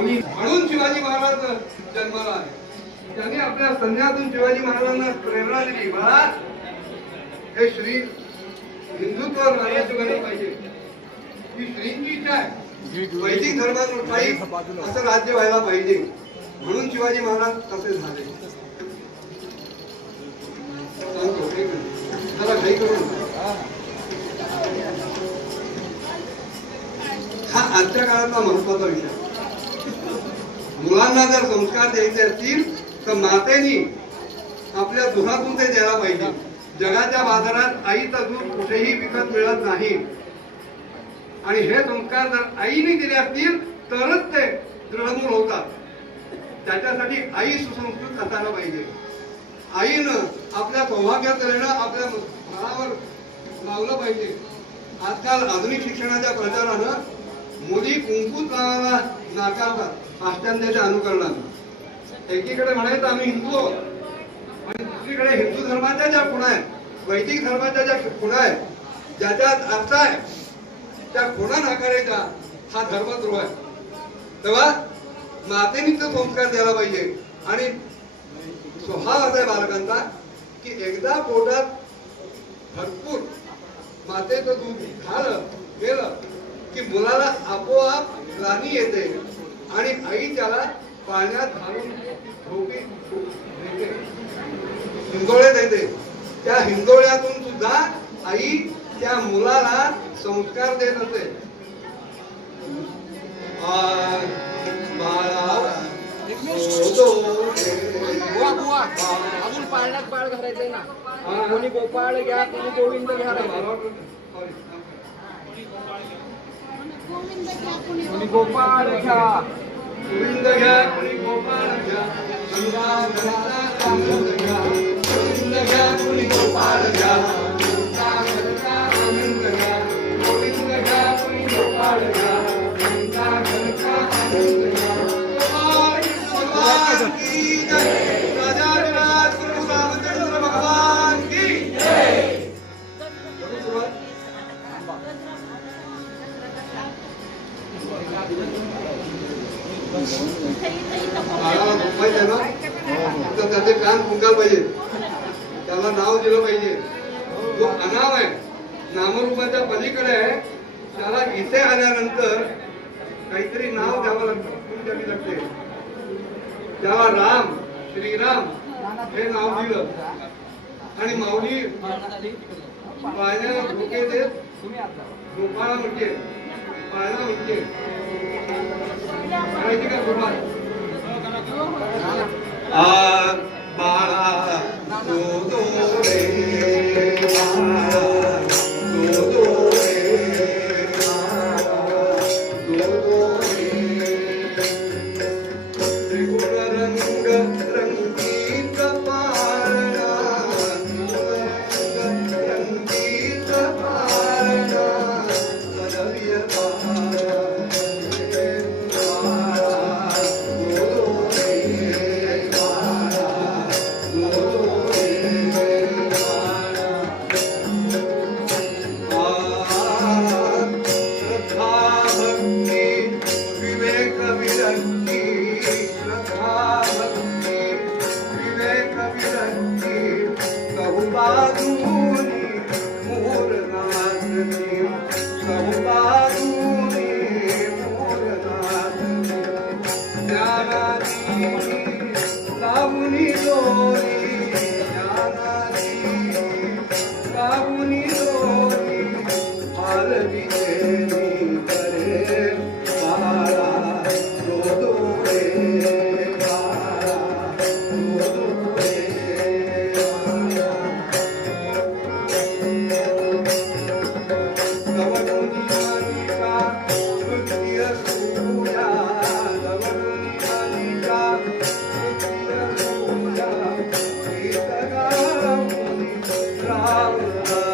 माऊली म्हणून शिवाजी महाराज जन्माला आले. त्यांनी आपल्या सैन्यातून शिवाजी महाराजांना प्रेरणा दिली. बाळा हे श्री हिंदुत्व राज्याचं बनायला पाहिजे. ही श्रींची इच्छा आहे. वैदिक असं राज्य व्हायला पाहिजे. म्हणून शिवाजी महाराज तसे झाले. सांगतो, जरा हा आजच्या काळातला महत्त्वाचा विषय. मुलांना जर संस्कार द्यायचे असतील तर मातेनी आपल्या दुधातून ते द्यायला पाहिजे. जगाच्या बाजारात आईचं दूध कुठेही विकत मिळत नाही. आणि हे संस्कार जर आईने दिले असतील तरच ते दृढमूळ होतात. त्याच्यासाठी आई सुसंस्कृत असायला पाहिजे. आईनं आपल्या सौभाग्यात येणं आपल्या मनावर लावलं पाहिजे. आजकाल आधुनिक शिक्षणाच्या प्रचारानं मुली कुंकूच लावायला नाकारतात पाश्चात्याच्या अनुकरणानं एकीकडे म्हणायचं आम्ही हिंदू आहोत. आणि दुसरीकडे हिंदू धर्माच्या ज्या खुणा आहेत वैदिक धर्माच्या ज्या खुणा आहेत ज्याच्यात अर्थ आहे त्या खुणा नाकारायचा हा धर्मद्रोह आहे. तेव्हा मातेने तो संस्कार द्यायला पाहिजे. आणि स्वभाव असा आहे बालकांचा की एकदा पोटात भरपूर मातेचं दूध झालं गेलं की मुलाला आपोआप ग्लानी येते आणि आई त्याला पाण्यात घालून झोपी देते. हिंदोळे देते. त्या हिंदोळ्यातून सुद्धा आई त्या मुलाला संस्कार देत असते. अजून पाळण्यात बाळ घालायचंय ना. कोणी गोपाळ घ्या कोणी गोविंद घ्या. कुणी गोपाळ घ्या गोविंद घ्या कुणी गोपाळ घ्या ना तर त्याचे कान फुंकायला पाहिजे त्याला नाव दिलं पाहिजे जो अनाव आहे नामरूपाच्या पलीकडे आहे त्याला इथे आल्यानंतर काहीतरी नाव द्यावं लागतं द्यावी लागते त्याला राम श्रीराम हे. नाव दिलं आणि माऊली पाण्याला धोके देत गोपाळा म्हणजे पाळणा म्हणजे करायची का सुरुवात आ बाळा राम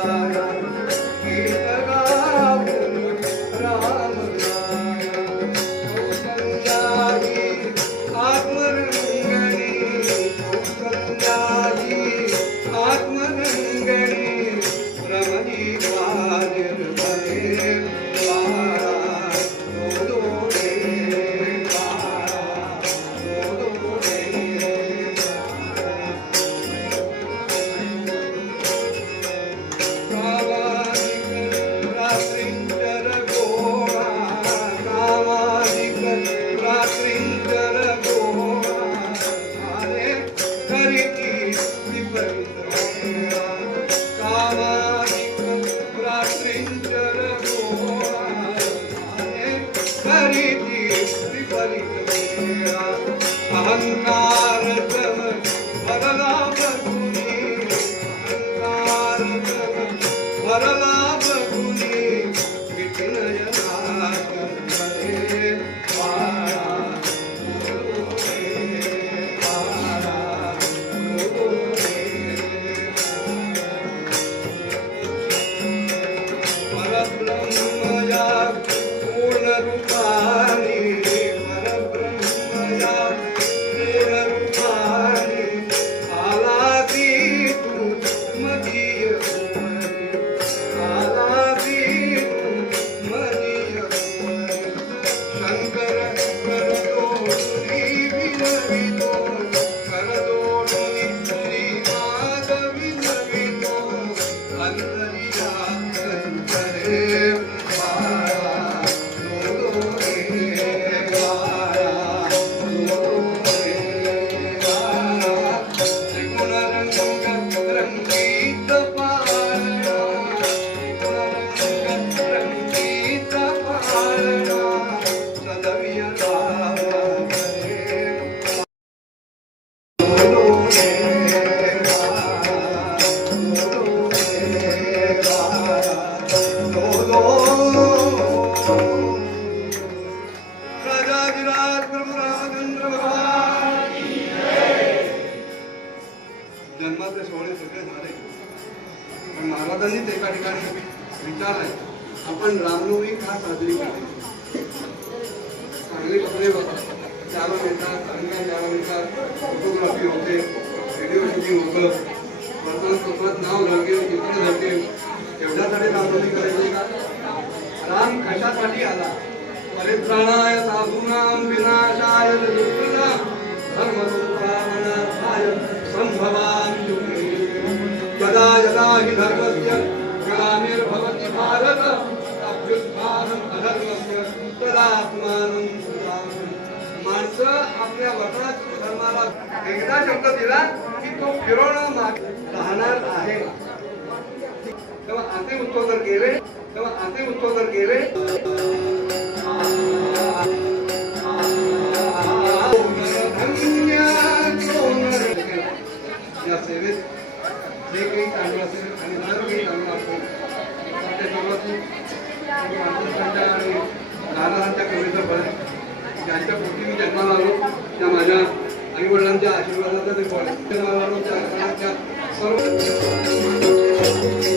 जन्माचे सोहळे सगळे झाले पण महाराजांनीच एका ठिकाणी विचारलंय आपण रामनवमी का साजरी करतो चांगले कपडे चालू येतात अन्न चालू येतात फोटोग्राफी होते व्हिडिओ शूटिंग होतं वर्तमानपत्रात नाव लागेल इकडे लागेल एवढ्यासाठी रामनवमी करायची? का राम कशासाठी आला? परित्राणाय साधूनाम विनाशाय दुष्कृतां धर्मसंस्थापनार्थाय संभवामि युगे यदा यदा हि धर्मस्य ग्लानिर्भवति भारत आपल्या वर्तनात धर्माला एकदा शब्द दिला की तो फिरवणं राहणार आहे. तेव्हा असे उत्तर केले तेव्हा असे उत्तर केले. या सेवेत जे काही चांगलं असेल आणि सर्व काही चांगलं असेल त्या सर्वातून माणसांच्या ज्यांच्या पोटी मी जन्माला आलो. आई वडिलांच्या आशीर्वादाचा ते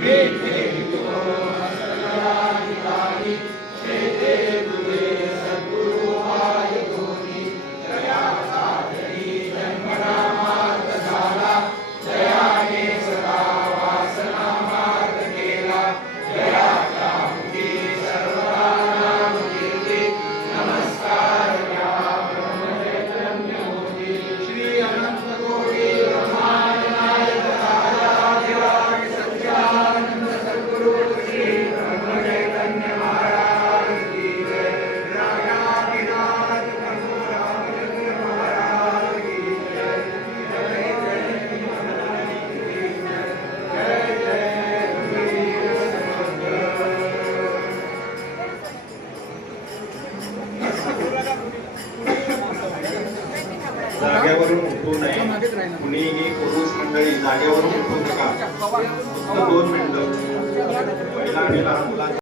Amém. मंडळी जागेवरून उठू नका फक्त दोन